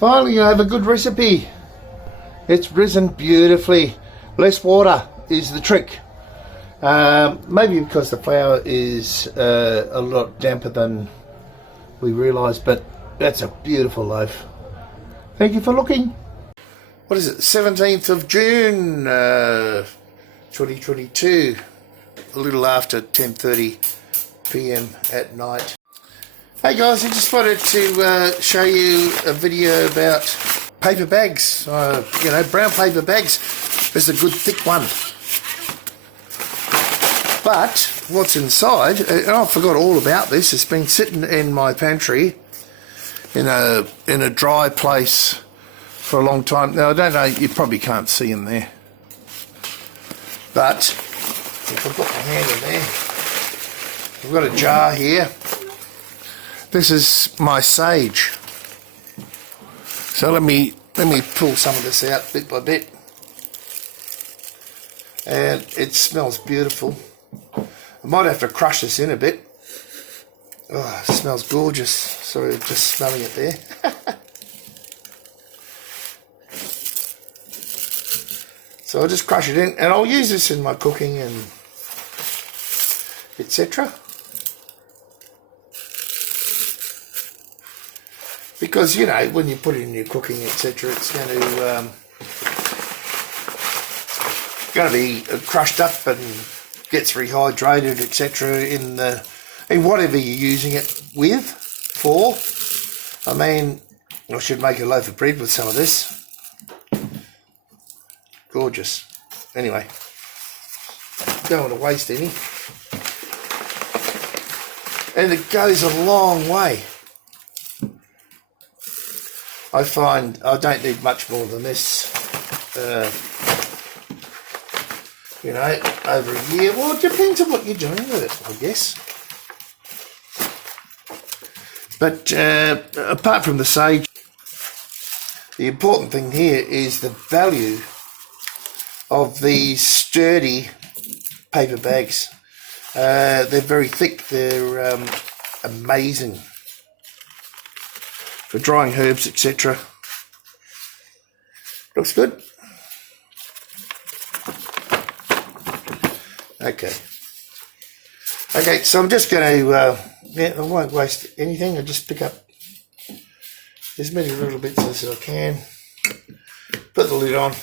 Finally, I have a good recipe. It's risen beautifully. Less water is the trick. Maybe because the flour is a lot damper than we realised, but that's a beautiful loaf. Thank you for looking. What is it? 17th of June, 2022. A little after 10:30 p.m. at night. Hey guys, I just wanted to show you a video about paper bags. Brown paper bags. There's a good thick one. But what's inside, and I forgot all about this, it's been sitting in my pantry in a dry place for a long time. Now I don't know, you probably can't see in there. But if I put my hand in there, I've got a jar here. This is my sage. So let me pull some of this out bit by bit. And it smells beautiful. I might have to crush this in a bit. Oh, it smells gorgeous. Sorry, just smelling it there. So I'll just crush it in, and I'll use this in my cooking and etc. Because, you know, when you put it in your cooking, etc., it's going to be crushed up and gets rehydrated, etc. in whatever you're using it with, for. I mean, I should make a loaf of bread with some of this. Gorgeous. Anyway, don't want to waste any. And it goes a long way. I find I don't need much more than this, over a year. Well, it depends on what you're doing with it, I guess. But apart from the sage, the important thing here is the value of these sturdy paper bags. They're very thick. They're amazing for drying herbs, etc. Looks good. Okay, so I'm just going to, I won't waste anything. I'll just pick up as many little bits as I can. Put the lid on.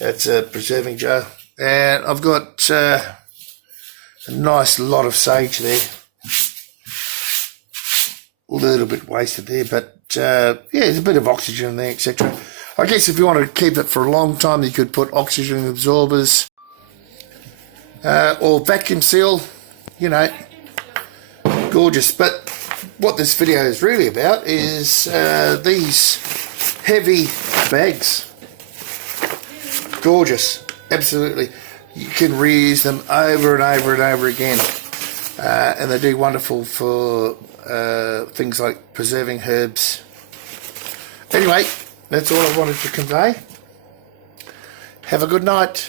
That's a preserving jar. And I've got a nice lot of sage there. A little bit wasted there, but there's a bit of oxygen in there, etc. I guess if you want to keep it for a long time, you could put oxygen absorbers or vacuum seal, gorgeous. But what this video is really about is these heavy bags. Gorgeous, absolutely. You can reuse them over and over and over again, and they do wonderful for things like preserving herbs. Anyway, that's all I wanted to convey. Have a good night.